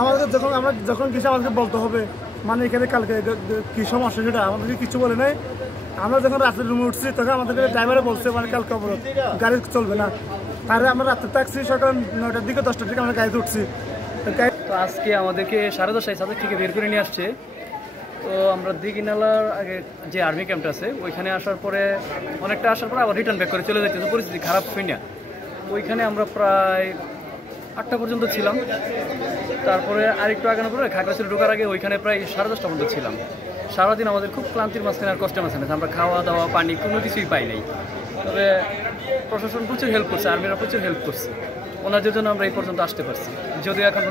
আমাদের যখন কিছু আমাদেরকে বলতে হবে, মানে এখানে কালকে কি সমস্যা সেটা আমাদেরকে কিছু বলে নাই। আমরা যখন রাতের রুমে উঠছি তখন আমাদেরকে ড্রাইভারে বলছে মানে কালকে অবরোধ, গাড়ি চলবে না। তাহলে আমরা রাত্রে ট্যাক্সি সকাল 9টার দিকে 10টার দিকে আমরা গাড়িতে উঠছি। তো আজকে আমাদেরকে 10:30টায় সাথে থেকে বের করে নিয়ে আসছে। তো আমরা দিঘিনালার আগে যে আর্মি ক্যাম্পটা আছে ওইখানে আসার পরে অনেকটা আসার পরে আবার রিটার্ন ব্যাক করে চলে যেতে পরিস্থিতি খারাপ হয় না। ওইখানে আমরা প্রায় 8টা পর্যন্ত ছিলাম। তারপরে আরেকটু আগানোর পরে খাগড়াছড়ি ঢোকার আগে ওইখানে প্রায় 10:30টা পর্যন্ত ছিলাম। সারাদিন আমাদের খুব ক্লান্তির মাঝখানে আর কষ্টের মাঝখানে আমরা খাওয়া দাওয়া পানি কোনো কিছুই পাই নাই। তবে প্রশাসন প্রচুর হেল্প করছে, আর্মিরা প্রচুর হেল্প করছে, ওনাদের জন্য আমরা এই পর্যন্ত আসতে পারছি। যদিও এখন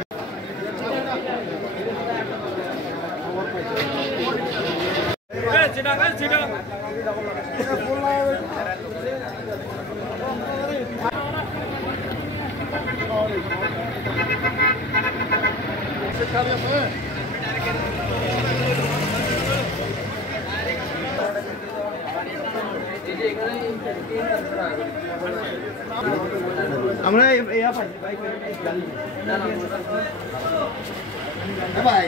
আমরা ভাই